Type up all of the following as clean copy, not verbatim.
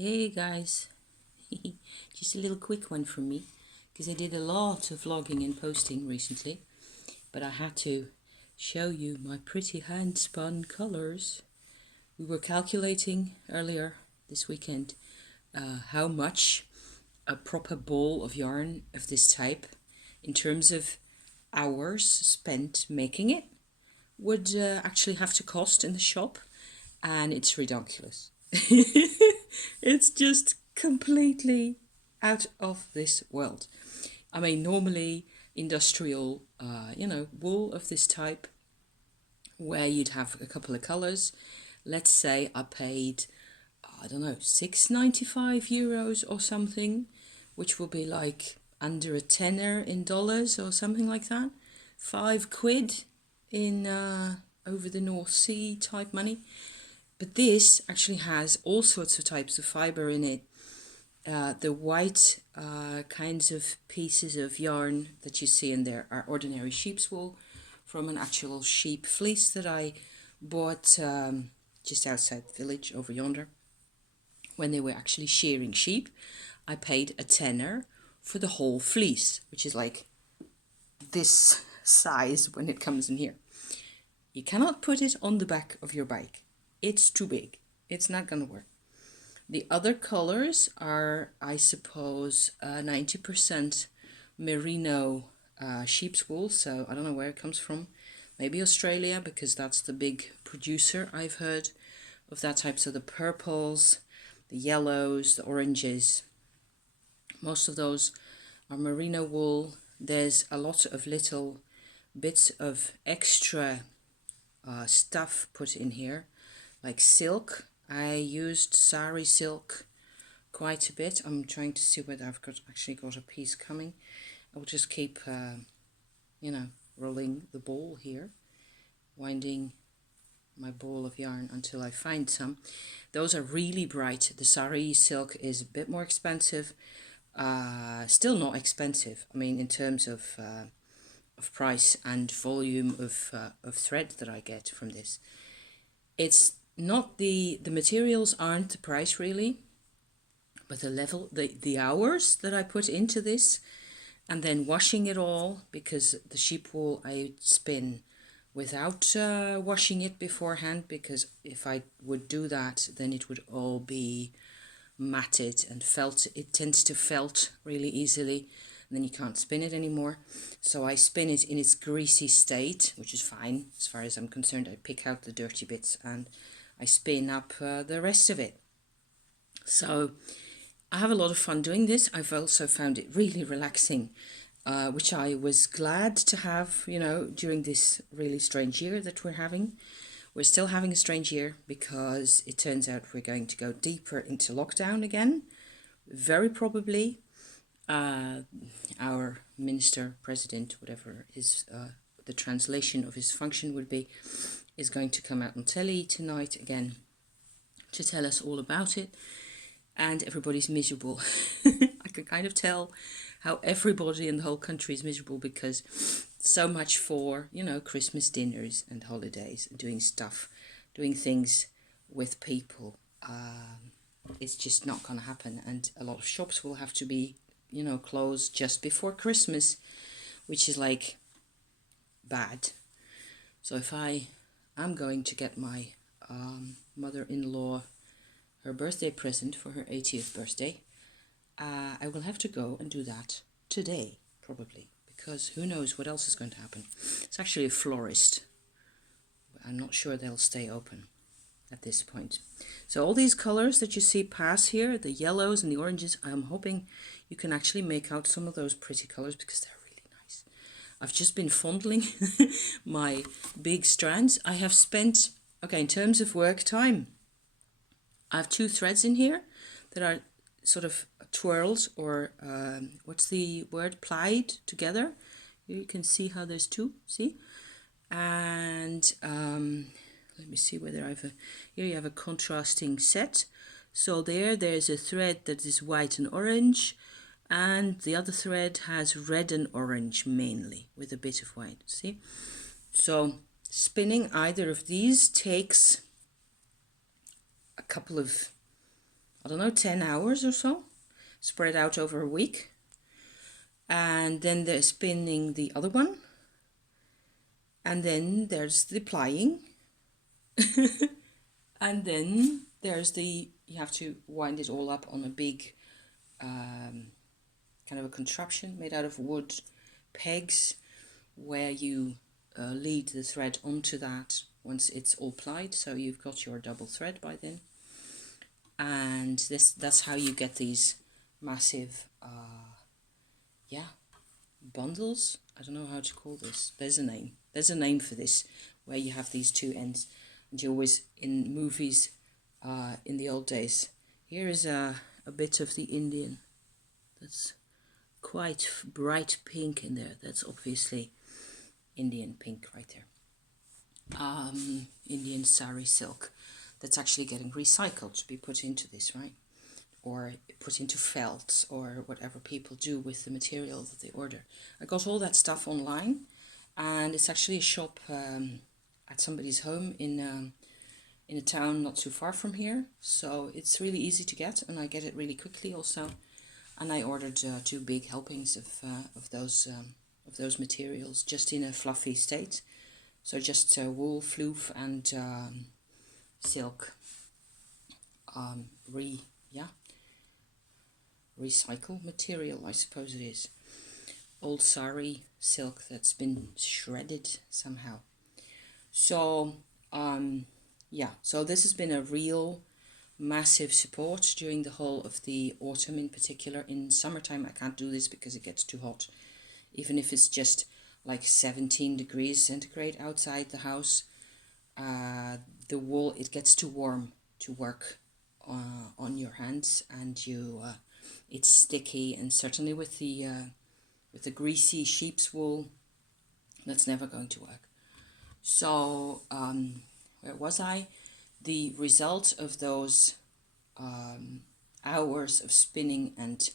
Hey guys, just a little quick one from me because I did a lot of vlogging and posting recently, but I had to show you my pretty hand spun colors. We were calculating earlier this weekend how much a proper ball of yarn of this type, in terms of hours spent making it, would actually have to cost in the shop, and it's ridiculous. It's just completely out of this world. I mean, normally industrial, wool of this type, where you'd have a couple of colors. Let's say I paid, I don't know, €6.95 or something, which will be like under a tenner in dollars or something like that. £5 in over the North Sea type money. But this actually has all sorts of types of fiber in it. The white kinds of pieces of yarn that you see in there are ordinary sheep's wool from an actual sheep fleece that I bought just outside the village over yonder. When they were actually shearing sheep, I paid a tenner for the whole fleece, which is like this size when it comes in here. You cannot put it on the back of your bike. It's too big. It's not going to work. The other colors are, I suppose, 90% merino sheep's wool. So I don't know where it comes from. Maybe Australia, because that's the big producer, I've heard, of that type. So the purples, the yellows, the oranges, most of those are merino wool. There's a lot of little bits of extra stuff put in here, like silk. I used sari silk quite a bit. I'm trying to see whether I've actually got a piece coming. I'll just keep, rolling the ball here, winding my ball of yarn until I find some. Those are really bright. The sari silk is a bit more expensive. Still not expensive. I mean, in terms of price and volume of thread that I get from this. It's not the materials aren't the price really, but the hours that I put into this, and then washing it all, because the sheep wool I spin without washing it beforehand, because if I would do that, then it would all be matted and felt. It tends to felt really easily, and then you can't spin it anymore. So I spin it in its greasy state, which is fine as far as I'm concerned. I pick out the dirty bits and I spin up the rest of it. So I have a lot of fun doing this. I've also found it really relaxing, which I was glad to have, during this really strange year that we're having. We're still having a strange year because it turns out we're going to go deeper into lockdown again. Very probably our minister, president, whatever his the translation of his function would be, is going to come out on telly tonight again to tell us all about it. And everybody's miserable. I can kind of tell how everybody in the whole country is miserable, because so much for, Christmas dinners and holidays and doing stuff, doing things with people. It's just not going to happen. And a lot of shops will have to be, closed just before Christmas, which is like bad. So if I am going to get my mother-in-law her birthday present for her 80th birthday, I will have to go and do that today, probably, because who knows what else is going to happen. It's actually a florist. I'm not sure they'll stay open at this point. So all these colors that you see pass here, the yellows and the oranges, I'm hoping you can actually make out some of those pretty colors, because they're really nice. I've just been fondling my big strands. I have spent, in terms of work time, I have 2 threads in here that are sort of twirled, or what's the word, plied together. Here you can see how there's 2, see? And let me see whether here you have a contrasting set. So there's a thread that is white and orange, and the other thread has red and orange mainly, with a bit of white, see? So spinning either of these takes a couple of I don't know, 10 hours or so, spread out over a week. And then they're spinning the other one. And then there's the plying. And then there's you have to wind it all up on a big kind of a contraption made out of wood pegs, where you lead the thread onto that once it's all plied. So you've got your double thread by then. And that's how you get these massive, bundles. I don't know how to call this. There's a name. There's a name for this, where you have these two ends. And you always, in movies, in the old days, here is a bit of the Indian. That's quite bright pink in there. That's obviously Indian pink right there. Indian sari silk. That's actually getting recycled to be put into this, right? Or put into felt, or whatever people do with the material that they order. I got all that stuff online, and it's actually a shop at somebody's home in a town not too far from here. So it's really easy to get, and I get it really quickly also. And I ordered 2 big helpings of those materials, just in a fluffy state. So just wool, floof, and silk. Recycle material, I suppose it is. Old sari silk that's been shredded somehow. So so this has been a real massive support during the whole of the autumn. In particular, in summertime I can't do this because it gets too hot, even if it's just like 17 degrees centigrade outside the house. The wool, it gets too warm to work on your hands, and it's sticky, and certainly with the greasy sheep's wool, that's never going to work. So where was I? The result of those hours of spinning and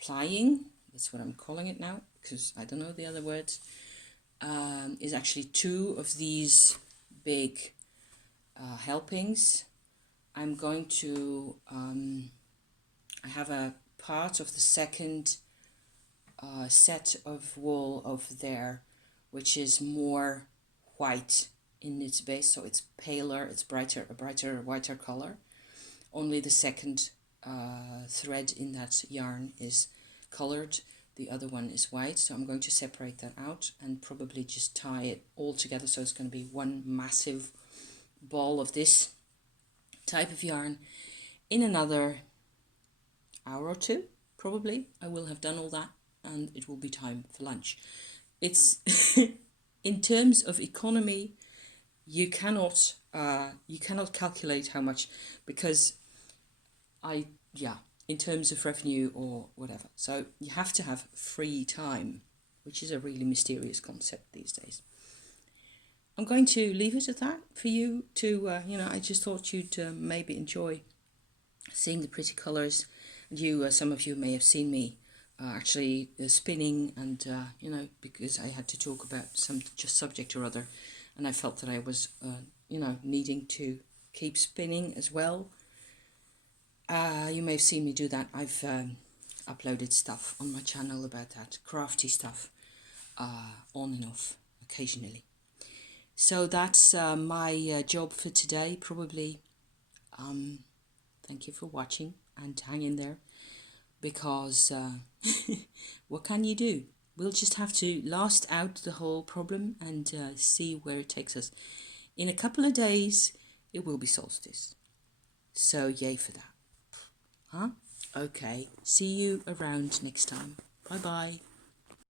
plying, that's what I'm calling it now because I don't know the other words, is actually 2 of these big helpings. I'm going to, I have a part of the second set of wool over there, which is more white in its base, so it's paler, it's a whiter color. Only the second thread in that yarn is colored, the other one is white. So I'm going to separate that out and probably just tie it all together, so it's going to be one massive ball of this type of yarn. In another hour or 2 probably I will have done all that, and it will be time for lunch. It's in terms of economy, you cannot calculate how much, because in terms of revenue or whatever. So you have to have free time, which is a really mysterious concept these days. I'm going to leave it at that for you to, I just thought you'd maybe enjoy seeing the pretty colours. And some of you may have seen me actually spinning, and, because I had to talk about some just subject or other, and I felt that I was, needing to keep spinning as well. You may have seen me do that. I've uploaded stuff on my channel about that, crafty stuff, on and off occasionally. So that's my job for today, probably. Thank you for watching and hang in there, because what can you do? We'll just have to last out the whole problem and see where it takes us. In a couple of days, it will be solstice. So yay for that. Huh? Okay, see you around next time. Bye-bye.